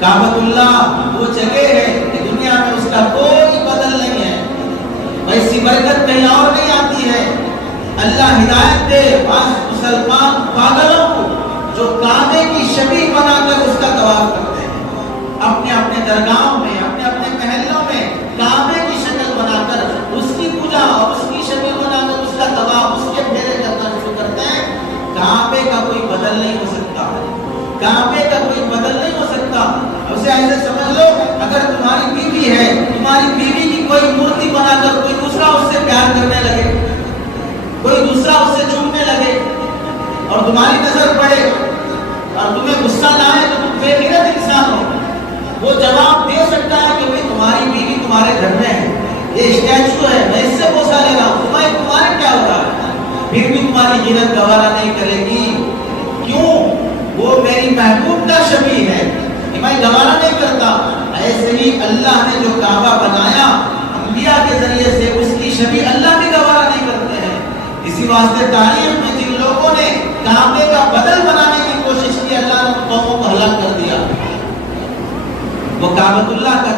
کعبۃ اللہ وہ جگہ ہے کہ دنیا میں اس کا کوئی بدل نہیں ہے، ویسی برکت کہیں اور نہیں آتی ہے۔ اللہ ہدایت دے آج مسلمان پاگلوں کو جو کعبے کی شبیہ بنا کر اس کا طواف کرتے ہیں، اپنے اپنے درگاہوں میں، اپنے اپنے محلوں میں کعبے کی شکل بنا کر اس کی پوجا اور اس کی شکل بنا کر اس کا طواف، اس کے پھیرے کرنا شروع کرتے ہیں۔ کعبے کا کوئی بدل نہیں ہو سکتا، کعبے کا کوئی بدل نہیں ہو سکتا۔ اسے ایسے سمجھ لو اگر تمہاری بیوی ہے، تمہاری بیوی کی کوئی مورتی بنا کر کوئی دوسرا اس سے پیار کرنے لگے، کوئی دوسرا اس سے چومنے لگے اور تمہاری نظر پڑے اور تمہیں غصہ نہ آئے تو تم بے غیرت انسان ہو، وہ جواب دے سکتا ہے کہ بھئی تمہاری بیوی تمہارے گھر میں ہے، یہ اسٹیچو ہے، میں اس سے بوسہ لے رہا ہوں، تمہارے کیا ہوگا؟ پھر بھی تمہاری غیرت گوارا نہیں کرے گی۔ کیوں؟ وہ میری محبوب کا شبیہ ہے، میں گوارا نہیں کرتا۔ ایسے ہی اللہ نے جو کعبہ بنایا انبیاء کے ذریعے سے، اس کی شبیہ اللہ بھی گوارا نہیں کرتے ہیں۔ اسی واسطے تاریخ میں جن لوگوں نے کعبے کا بدل بنانے کی کوشش کی، اللہ نے ان قوموں کو ہلاک کر دیا۔ وہ کعبۃ اللہ کا